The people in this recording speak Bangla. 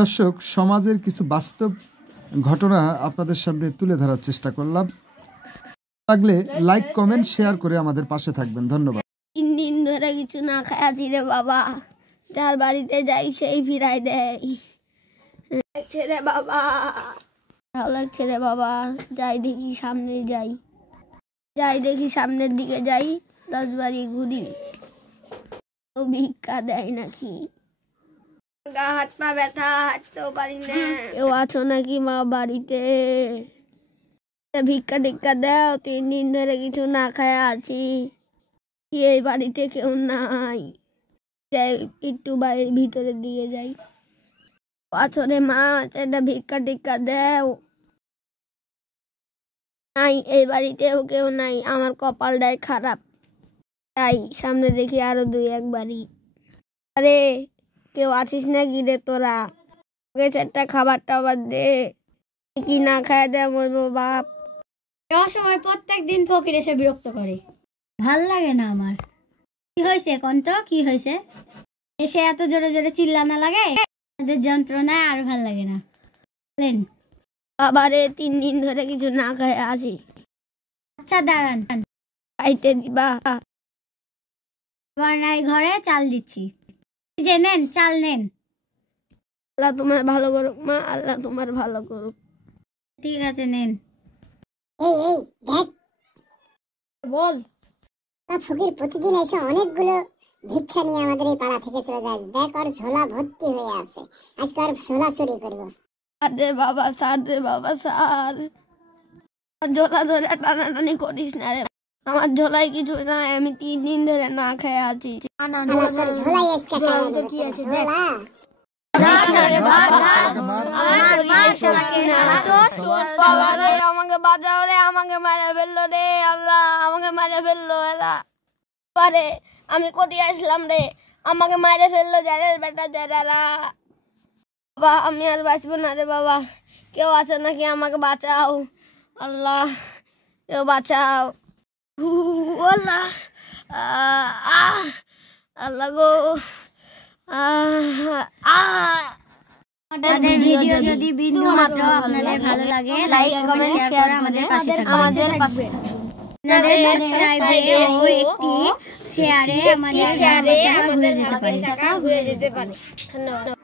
দর্শক, সমাজের কিছু বাস্তব ঘটনা আপনাদের সামনে তুলে ধরার চেষ্টা করলাম। লাগলে লাইক, কমেন্ট, শেয়ার করে আমাদের পাশে থাকবেন। ধন্যবাদ। 3 দিন ধরে কিছু না খাই আছি রে বাবা, যার বাড়িতে যাই সেই ফিরাই দেয়। ছেড়ে বাবা, ভালো লাগছে রে বাবা। যাই দেখি সামনে দেখি সামনের দিকে যাই, 10 বাড়ি ঘুরি, ও ভিক্ষা দেয় নাকি। গা হাত পা ব্যথা, হাঁটতেও পারি না। কেউ আছো নাকি মা বাড়িতে? ভিক্ষা টিক্ষা দাও, 3 দিন ধরে কিছু না খায় আছি। এই বাড়িতে কেউ নাই, যাই একটু বাড়ির ভিতরের দিকে যাই। আছো রে মা, একটা ভিক্ষা টিক্ষা দাও। নাই, এই বাড়িতেও কেউ নাই। আমার কপালটাই খারাপ। তাই সামনে দেখি আরো 2-1 বাড়ি। আরে কেউ আছিস নাকি রে তোরা? একটা খাবার টাবার দে, কি না খায় দেয় বলবো বাপ। সময় প্রত্যেক দিন ফকির এসে বিরক্ত করে, ভাল লাগে না আমার। কি হয়েছে কন্ত, কি হয়েছে? এসে এত জোরে জোরে চিল্লানো লাগে, যন্ত্রণায় আর ভাল লাগে না। বাবারে 3 দিন ধরে কিছু না খায় আছি। আচ্ছা দাঁড়ান, খাইতে দিবা? আবার নাই, ঘরে চাল দিচ্ছি, যে নেন চাল নেন। আল্লাহ তোমার ভালো করুক মা, আল্লাহ তোমার ভালো করুক। ঠিক আছে নেন। এই দেখ, বল। ফকির প্রতিদিন এসে অনেকগুলো ভিক্ষা নিয়ে আমাদের এই পাড়া থেকে চলে যায়। দেখ, ওর ঝোলা ভর্তি হয়ে আছে। আজকে ওর ঝোলা চুরি করবো। আরে বাবা সার রে বাবা সার, ঝোলা ধরে টানাটানি করিস না রে। আমার ঝোলাই কিছু না, আমি 3 দিন ধরে না খেয়ে আছি। ঝোলাই আজকে কি আছে দেখ। আমাকে বাঁচাও রে, আমাকে মারে ফেললো রে আল্লাহ, আমাকে মারে ফেললো এরা। পারে আমি কোথায় আসলাম রে, আমাকে মারে ফেললো জানের বেটা যারা। বাবা আমি আর বাঁচবো না রে বাবা, কেউ আছে নাকি? আমাকে বাঁচাও আল্লাহ, কেউ বাঁচাও আল্লাহ। আল্লাহ গো। আমাদের ভিডিও যদি বিন্দু মাত্র আপনাদের ভালো লাগে, লাইক কমেন্ট শেয়ার করে আমাদের পাশে থাকবেন। আপনাদের সাবস্ক্রাইবে ও একটি শেয়ারে আমাদের ঘুরে যেতে পারে। ধন্যবাদ।